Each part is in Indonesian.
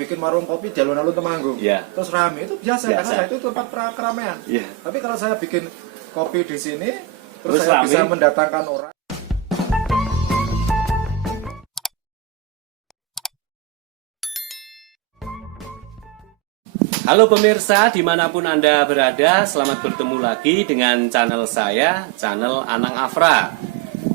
bikin warung kopi di alun-alun Temanggung, terus rame, itu biasa. Karena saya itu tempat keramaian. Tapi kalau saya bikin kopi di sini, terus saya bisa mendatangkan orang. Halo pemirsa, dimanapun Anda berada, selamat bertemu lagi dengan channel saya, channel Anang Afra.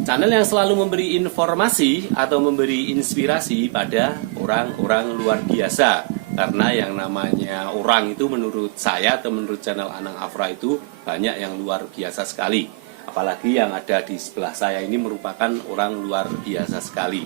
Channel yang selalu memberi informasi atau memberi inspirasi pada orang-orang luar biasa. Karena yang namanya orang itu menurut saya atau menurut channel Anang Afra itu banyak yang luar biasa sekali. Apalagi yang ada di sebelah saya ini merupakan orang luar biasa sekali.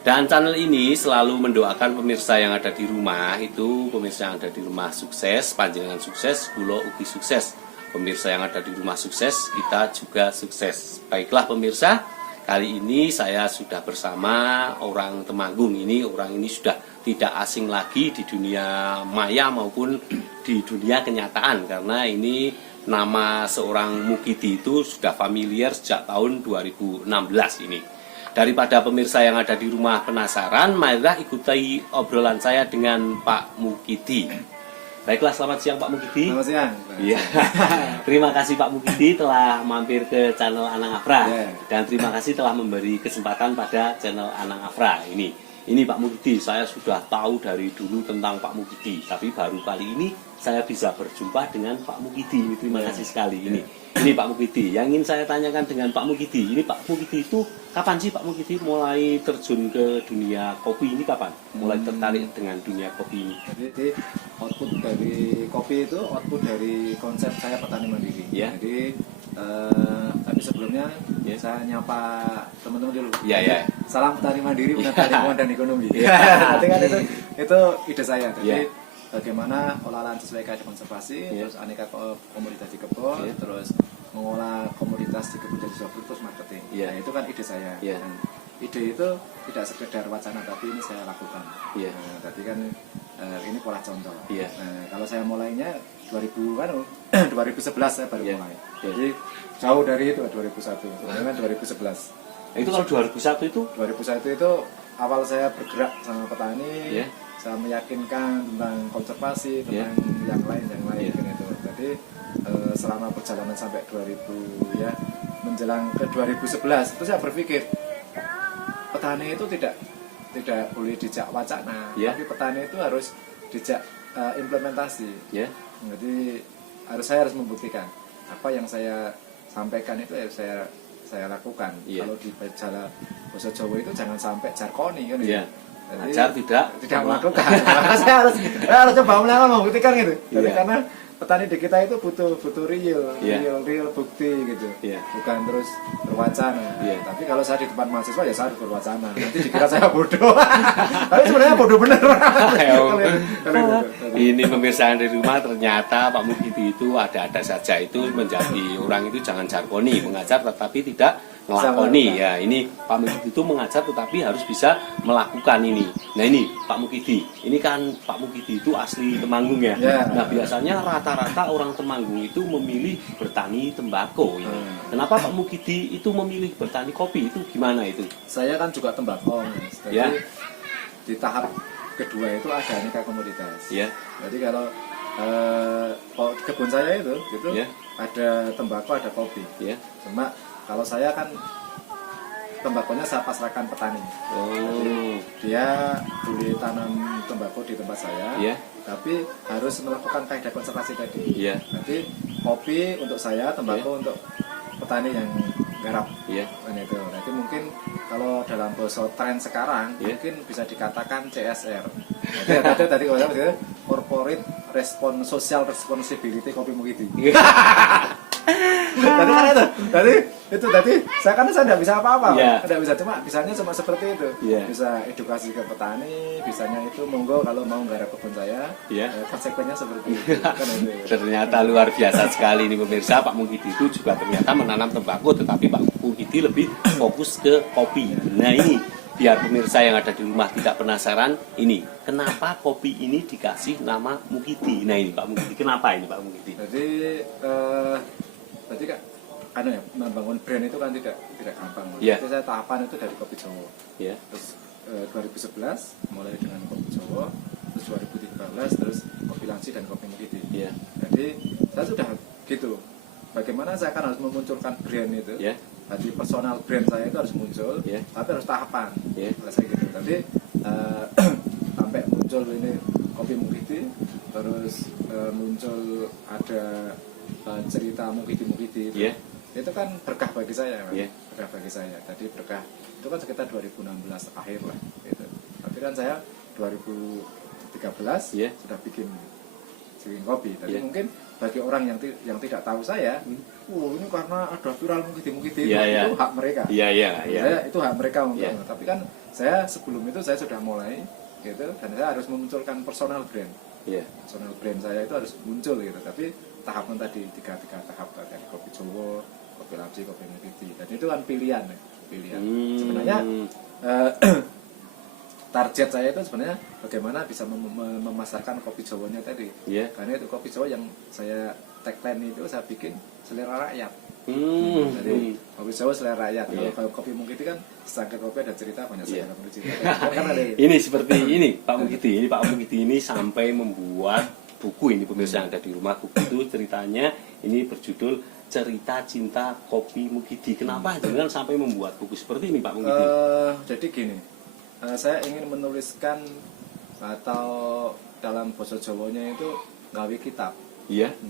Dan channel ini selalu mendoakan pemirsa yang ada di rumah itu, pemirsa yang ada di rumah sukses, panjenengan sukses, kula ugi sukses. Pemirsa yang ada di rumah sukses, kita juga sukses. Baiklah pemirsa, kali ini saya sudah bersama orang Temanggung ini. Orang ini sudah tidak asing lagi di dunia maya maupun di dunia kenyataan. Karena ini nama seorang Mukidi itu sudah familiar sejak tahun 2016 ini. Daripada pemirsa yang ada di rumah penasaran, marilah ikuti obrolan saya dengan Pak Mukidi. Baiklah, selamat siang Pak Mukidi. Selamat siang. Iya. Terima kasih Pak Mukidi telah mampir ke channel Anang Afra. Dan terima kasih telah memberi kesempatan pada channel Anang Afra ini. Ini Pak Mukidi, saya sudah tahu dari dulu tentang Pak Mukidi, tapi baru kali ini saya bisa berjumpa dengan Pak Mukidi. Terima kasih sekali ini. Ini Pak Mukidi, yang ingin saya tanyakan dengan Pak Mukidi, ini Pak Mukidi itu kapan sih Pak Mukidi mulai terjun ke dunia kopi ini kapan? Mulai tertarik dengan dunia kopi ini? Jadi output dari kopi itu output dari konsep saya petani mandiri. Jadi tapi sebelumnya saya nyapa teman-teman dulu. Salam petani mandiri, penata lingkungan dan ekonomi. Nanti kan itu ide saya. Jadi bagaimana olahan sesuai kaidah konservasi, terus aneka komoditas di kebun, terus mengolah komoditas di kebun jadi sebuah terus marketing. Nah, itu kan ide saya. Dan ide itu tidak sekedar wacana, tapi ini saya lakukan. Nah, tadi kan ini pola contoh. Nah, kalau saya mulainya 2011 saya baru mulai. Jadi jauh dari itu 2001. Sebenarnya 2011. Itu kalau 2001 itu? 2001 itu awal saya bergerak sama petani. Saya meyakinkan tentang konservasi, tentang yang lain gitu. Jadi selama perjalanan sampai 2000 menjelang ke 2011 itu saya berpikir petani itu tidak boleh dijak wacana, tapi petani itu harus dijak implementasi. Jadi saya harus membuktikan apa yang saya sampaikan itu saya lakukan. Kalau di bahasa Jawa itu jangan sampai jarkoni kan. Jadi, ajar tidak melakukan. Maka saya harus coba membuktikan gitu. Jadi karena petani di kita itu butuh real bukti gitu. Bukan terus berwacana. Tapi kalau saya di depan mahasiswa ya saya harus berwacana. Nanti dikira saya bodoh. Tapi sebenarnya bodoh bener. Ini pemirsa di rumah, ternyata Pak Mukidi itu ada-ada saja. Itu menjadi orang itu jangan jargoni, mengajar tetapi tidak melakoni. Ya, ini Pak Mukidi itu mengajar tetapi harus bisa melakukan ini. Nah, ini Pak Mukidi. Ini kan Pak Mukidi itu asli Temanggung ya. Nah, biasanya rata-rata orang Temanggung itu memilih bertani tembakau ini. Kenapa Pak Mukidi itu memilih bertani kopi? Itu gimana itu? Saya kan juga tembakau. Jadi di tahap kedua itu ada aneka komoditas. Jadi kalau kebun saya itu ada tembakau, ada kopi. Cuma kalau saya kan tembakonya saya pasrahkan petani. Jadi dia boleh tanam tembakau di tempat saya, tapi harus melakukan kaidah konservasi tadi. Nanti kopi untuk saya, tembakau untuk petani yang garap. Itu. Nanti mungkin kalau dalam bahasa tren sekarang mungkin bisa dikatakan CSR. Tadi corporate social responsibility kopi Mukidi. Tadi saya tidak bisa apa-apa, tidak bisa, cuma seperti itu. Bisa edukasi ke petani, bisanya itu monggo kalau mau garap kebun saya, konsekuensinya seperti itu. Ternyata luar biasa sekali ini pemirsa. Pak Mukidi itu juga ternyata menanam tembakau, tetapi Pak Mukidi lebih fokus ke kopi. Nah, ini biar pemirsa yang ada di rumah tidak penasaran, ini kenapa kopi ini dikasih nama Mukidi. Nah, ini Pak Mukidi, kenapa ini Pak Mukidi? Jadi karena membangun brand itu kan tidak gampang. Jadi saya tahapan itu dari kopi Jawa. Terus 2011 mulai dengan kopi Jawa, terus produksi dan kopi Mukidi. Yeah. Jadi saya sudah gitu. Bagaimana saya kan harus memunculkan brand itu. Yeah. Jadi personal brand saya itu harus muncul, tapi harus tahapan. Saya gitu. Tapi sampai muncul ini kopi Mukidi, terus muncul ada cerita Mukidi itu. Itu kan berkah bagi saya, berkah bagi saya. Tadi berkah itu kan sekitar 2016 akhir lah. Gitu. Tapi kan saya 2013 sudah bikin kopi. Jadi mungkin bagi orang yang tidak tahu saya, ini karena ada viral Mukidi itu hak mereka. Saya itu hak mereka untuk. Tapi kan saya sebelum itu saya sudah mulai gitu, dan saya harus memunculkan personal brand. Personal brand saya itu harus muncul gitu. Tapi tahapan tadi tiga tahap tadi, kopi Jowo, kopi Lapsi, kopi Mukidi. Dan itu kan pilihan. Sebenarnya target saya itu sebenarnya bagaimana bisa memasarkan kopi Jawonya tadi. Karena itu kopi Jawa yang saya tagline itu saya bikin selera rakyat. Jadi kopi Jawa selera rakyat. Kalau kopi Mukidi kan secangkir kopi ada cerita, banyak cerita. Ini seperti ini Pak Mukidi. Ini Pak Mukidi ini sampai membuat buku ini, pemirsa yang ada di rumah. Buku itu ceritanya ini berjudul Cerita Cinta Kopi Mukidi. Kenapa jangan sampai membuat buku seperti ini Pak Mukidi? Jadi gini, saya ingin menuliskan atau dalam bahasa Jawanya itu gawe kitab.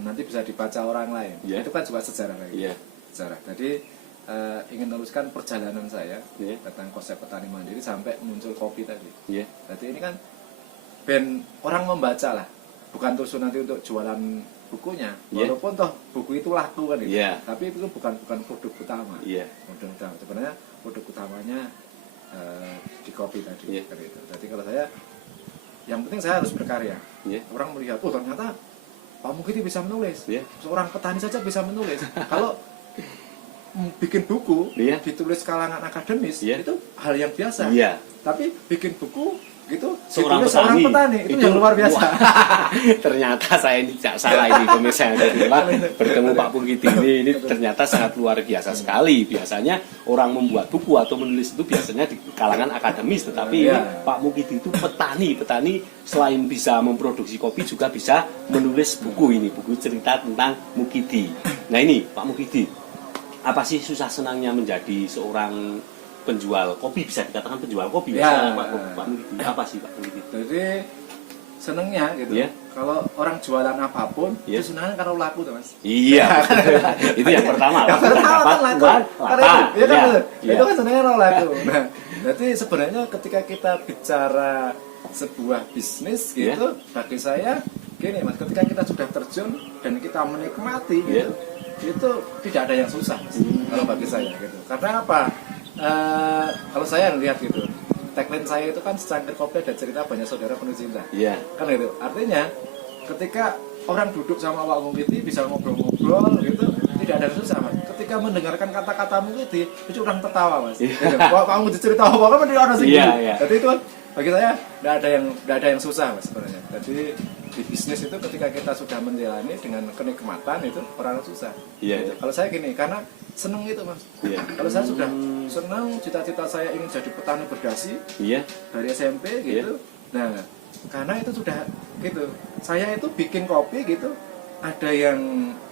Nanti bisa dibaca orang lain. Itu kan juga sejarah lagi. Sejarah. Jadi ingin menuliskan perjalanan saya tentang konsep petani mandiri sampai muncul kopi tadi. Jadi ini kan ben orang membaca lah, bukan terus nanti untuk jualan bukunya. Walaupun toh buku itu laku kan itu. Tapi itu bukan produk utama. Produk utama. Sebenarnya produk utamanya di kopi tadi. Jadi kalau saya, yang penting saya harus berkarya. Orang melihat, oh ternyata Pak Mukidi bisa menulis. Seorang petani saja bisa menulis. Kalau bikin buku ditulis kalangan akademis itu hal yang biasa. Tapi bikin buku gitu seorang petani itu yang luar biasa. Ternyata saya ini tidak salah ini pemirsa yang bertemu Pak Mukidi ini ternyata sangat luar biasa sekali. Biasanya orang membuat buku atau menulis itu biasanya di kalangan akademis, tetapi ini Pak Mukidi itu petani selain bisa memproduksi kopi juga bisa menulis buku ini, buku cerita tentang Mukidi. Nah ini Pak Mukidi, apa sih susah senangnya menjadi seorang penjual kopi, bisa dikatakan penjual kopi Pak Mukidi? Apa sih Pak Mukidi? Jadi senengnya gitu. Kalau orang jualan apapun itu senangnya kalau laku tuh Mas. Itu yang pertama. Yang pertama kan laku. Itu kan senangnya kalau laku. Nah, jadi sebenarnya ketika kita bicara sebuah bisnis gitu, bagi saya gini Mas, ketika kita sudah terjun dan kita menikmati gitu, itu tidak ada yang susah Mas. Kalau bagi saya gitu. Karena apa? Kalau saya lihat gitu, tagline saya itu kan secangkir kopi ada cerita banyak saudara penuh cinta. Kan gitu. Artinya ketika orang duduk sama Pak Mukidi bisa ngobrol-ngobrol gitu, tidak ada yang susah Mas. Ketika mendengarkan kata-kata Mukidi, itu orang tertawa Mas. Pak Mukidi cerita apa kan tidak ada sih. Jadi itu kan bagi saya tidak ada yang susah Mas sebenarnya. Jadi di bisnis itu ketika kita sudah menjalani dengan kenikmatan itu orang susah. Kalau saya gini, karena seneng itu Mas. Kalau saya sudah senang, cita-cita saya ingin jadi petani berdasi dari SMP gitu. Nah, karena itu sudah gitu. Saya itu bikin kopi gitu, ada yang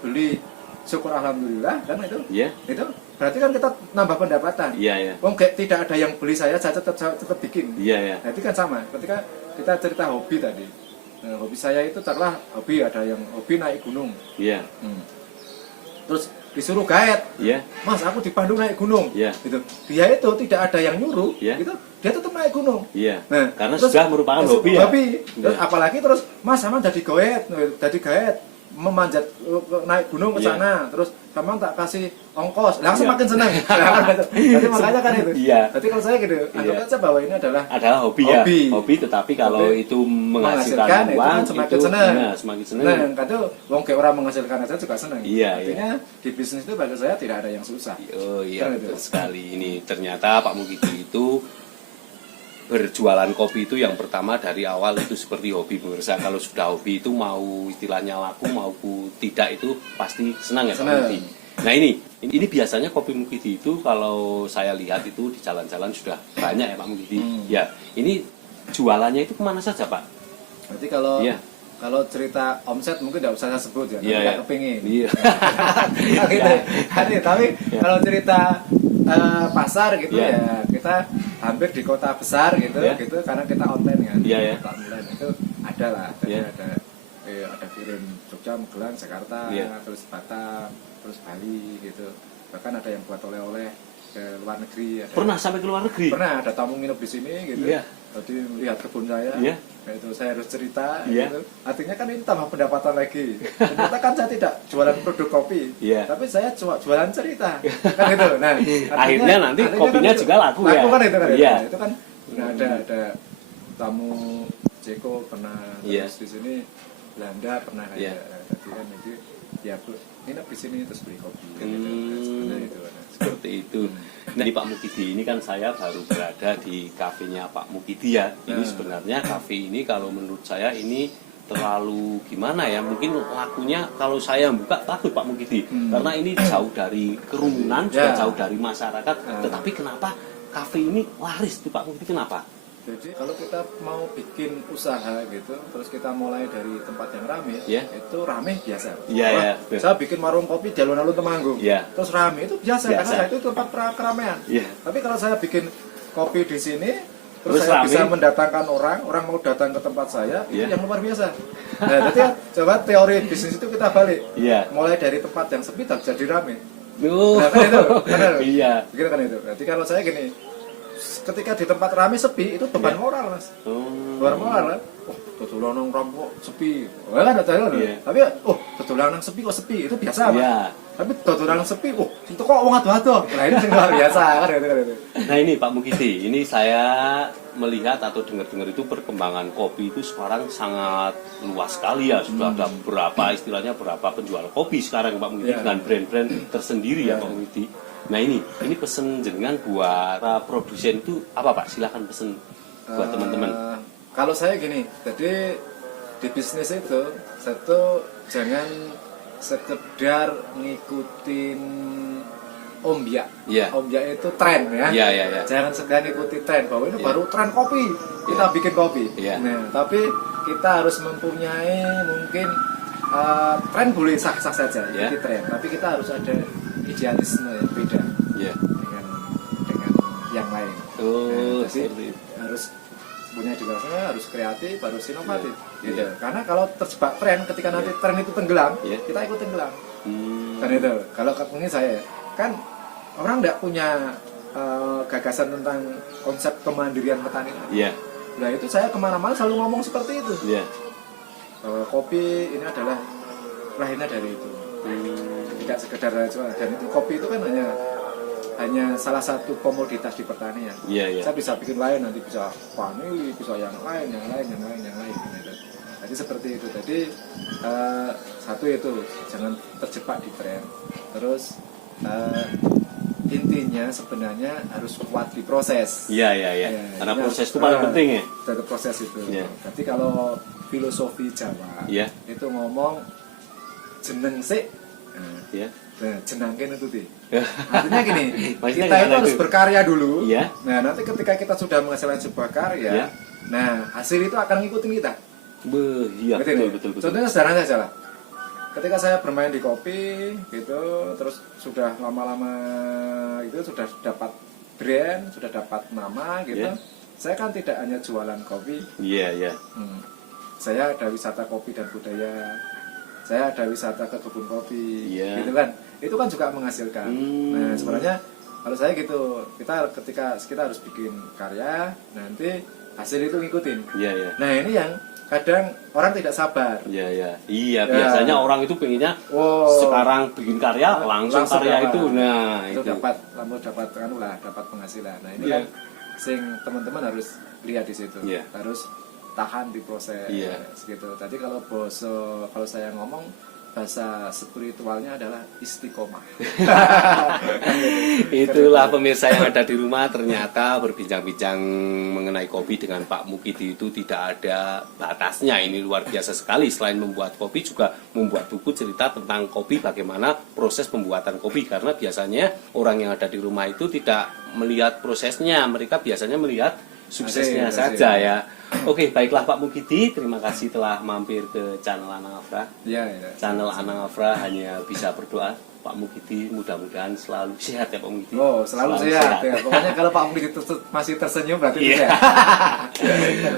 beli, syukur alhamdulillah kan itu. Itu berarti kan kita nambah pendapatan. Tidak ada yang beli saya tetap bikin. Jadi kan sama. Ketika kita cerita hobi tadi. Nah, hobi saya itu adalah hobi, ada yang hobi naik gunung. Terus disuruh gaet, Mas aku dipandu naik gunung, gitu. Dia itu tidak ada yang nyuruh, gitu. Dia tetap naik gunung. Nah, karena terus, sudah merupakan hobi. Terus apalagi terus Mas sama jadi gaet, memanjat naik gunung ke sana, terus sama tak kasih ongkos, langsung makin senang. Jadi makanya kan itu. Jadi kalau saya gitu, anggap aja bahwa ini adalah hobi, tetapi kalau itu menghasilkan uang itu semakin senang. Semakin senang. Nah, kadang wong kayak orang menghasilkan aja juga senang. Artinya di bisnis itu bagi saya tidak ada yang susah. Betul sekali. Ini ternyata Pak Mukidi itu berjualan kopi itu yang pertama dari awal itu seperti hobi pemirsa. Kalau sudah hobi itu mau istilahnya laku maupun tidak itu pasti senang ya Pak Mukidi. Nah ini biasanya kopi Mukidi itu kalau saya lihat itu di jalan-jalan sudah banyak ya Pak Mukidi. Ini jualannya itu kemana saja Pak? Berarti kalau kalau cerita omset mungkin tidak usah saya sebut ya, tidak kepingin. Iya. Tapi kalau cerita pasar gitu ya kita hampir di kota besar gitu, gitu karena kita online kan. Online itu ada lah, ada kirim Jogja, Magelang, Jakarta, terus Batam, terus Bali gitu. Bahkan ada yang buat oleh-oleh ke luar negeri. Pernah sampai ke luar negeri? Pernah, ada tamu nginep di sini gitu. Tadi melihat kebun saya, itu saya harus cerita gitu. Artinya kan ini tambah pendapatan lagi. Ternyata kan saya tidak jualan produk kopi, tapi saya cuma jualan cerita. Kan gitu. Nah, akhirnya nanti kopinya kan juga laku ya. Laku kan itu kan. Itu kan ada tamu Ceko pernah, terus di sini Belanda pernah ada. Tadi kan itu ya nginep di sini terus beli kopi. Gitu. Seperti itu. Nah, di Pak Mukidi ini kan saya baru berada di kafenya Pak Mukidi ya. Ini sebenarnya kafe ini kalau menurut saya ini terlalu gimana ya? Mungkin lakunya kalau saya buka takut Pak Mukidi. Karena ini jauh dari kerumunan, juga jauh dari masyarakat. Tetapi kenapa kafe ini laris di Pak Mukidi? Kenapa? Jadi kalau kita mau bikin usaha gitu, terus kita mulai dari tempat yang rame, itu rame biasa. Saya bikin warung kopi di alun-alun Temanggung, terus rame itu biasa. Karena saya itu tempat keramaian. Tapi kalau saya bikin kopi di sini, terus saya bisa mendatangkan orang mau datang ke tempat saya, itu yang luar biasa. Nah, jadi coba teori bisnis itu kita balik, mulai dari tempat yang sepi jadi rame. Nah, kan itu, begitu kan itu. Jadi kalau saya gini. Ketika di tempat ramai sepi itu beban moral mas, beban moral kan. Betulan nang rampok sepi, kan ada tapi betulan nang sepi kok sepi itu biasa mas. Tapi betulan nang sepi, itu kok wong ado-ado. Nah ini luar biasa kan itu. Nah ini Pak Mukidi, ini saya melihat atau dengar-dengar itu perkembangan kopi itu sekarang sangat luas sekali ya. Sudah ada berapa istilahnya berapa penjual kopi sekarang Pak Mukidi dengan brand-brand tersendiri ya Pak Mukidi. Nah ini pesen jenengan buat produsen itu apa Pak? Silakan pesen buat teman-teman. Kalau saya gini, jadi di bisnis itu satu jangan sekedar ngikutin ombak. Ombak itu tren ya. Jangan sekedar ngikuti tren bahwa ini baru tren kopi, kita bikin kopi. Nah, tapi kita harus mempunyai mungkin tren boleh sah-sah saja, ini tren. Tapi kita harus ada idealisme yang beda dengan yang lain. Jadi harus punya idealisme, harus kreatif, harus inovatif. Gitu. Karena kalau terjebak tren, ketika nanti tren itu tenggelam, kita ikut tenggelam. Kan itu. Kalau ini saya kan orang tidak punya gagasan tentang konsep kemandirian petani. Nah itu saya kemana-mana selalu ngomong seperti itu. Kopi ini adalah lahirnya dari itu. Tidak sekedar jual, dan itu kopi itu kan hanya salah satu komoditas di pertanian. Saya bisa bikin lain, nanti bisa vanili, bisa yang lain. Gitu. Jadi seperti itu. Jadi satu itu jangan terjebak di tren. Terus intinya sebenarnya harus kuat di proses. Karena proses itu paling penting ya. Tetap proses itu. Jadi kalau filosofi Jawa itu ngomong jeneng sik. Nah, jenangkin itu deh. Artinya gini, kita itu harus berkarya dulu. Nah, nanti ketika kita sudah menghasilkan sebuah karya, nah hasil itu akan ngikutin kita. Betul. Contohnya sederhana saja lah. Ketika saya bermain di kopi, gitu, terus sudah lama-lama itu sudah dapat brand, sudah dapat nama, gitu. Saya kan tidak hanya jualan kopi. Saya ada wisata kopi dan budaya. Saya ada wisata ke kebun kopi, gitu kan. Itu kan juga menghasilkan. Nah, sebenarnya kalau saya gitu, ketika kita harus bikin karya, nanti hasil itu ngikutin. Nah, ini yang kadang orang tidak sabar. Biasanya orang itu pengennya sekarang bikin karya langsung karya itu. Nah, itu dapat penghasilan. Nah, ini kan sing teman-teman harus lihat di situ. Harus tahan di proses gitu. Tadi kalau saya ngomong bahasa spiritualnya adalah istiqomah. Itulah pemirsa yang ada di rumah, ternyata berbincang-bincang mengenai kopi dengan Pak Mukidi itu tidak ada batasnya. Ini luar biasa sekali. Selain membuat kopi juga membuat buku cerita tentang kopi, bagaimana proses pembuatan kopi. Karena biasanya orang yang ada di rumah itu tidak melihat prosesnya, mereka biasanya melihat suksesnya saja ya. Oke, baiklah Pak Mukidi, terima kasih telah mampir ke channel Anang Afra. Ya. Channel Anang Afra hanya bisa berdoa Pak Mukidi mudah-mudahan selalu sehat ya Pak Mukidi. Oh, selalu sehat. Ya. Pokoknya kalau Pak Mukidi masih tersenyum berarti sehat.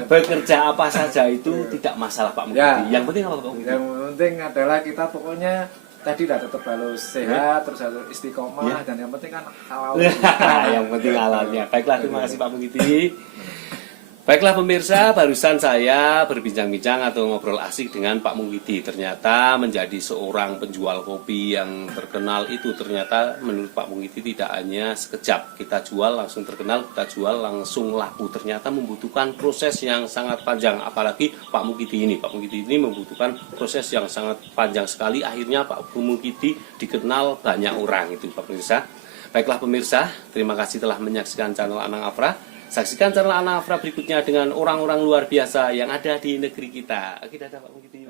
Bekerja apa saja itu tidak masalah Pak Mukidi. Ya. Yang penting apa Pak Mukidi? Yang penting adalah kita pokoknya tadi udah tetap harus sehat, terus harus istiqomah, dan yang penting kan halal. Yang penting halalnya. Baiklah, terima kasih Pak Mukidi. Baiklah pemirsa, barusan saya berbincang-bincang atau ngobrol asik dengan Pak Mukidi. Ternyata menjadi seorang penjual kopi yang terkenal itu ternyata menurut Pak Mukidi tidak hanya sekejap kita jual langsung terkenal, kita jual langsung laku. Ternyata membutuhkan proses yang sangat panjang. Apalagi Pak Mukidi ini membutuhkan proses yang sangat panjang sekali. Akhirnya Pak Mukidi dikenal banyak orang itu Pak pemirsa. Baiklah pemirsa, terima kasih telah menyaksikan channel Anang Afra. Saksikan channel Anang Afra berikutnya dengan orang-orang luar biasa yang ada di negeri kita. Oke, dadah Pak Mukidi.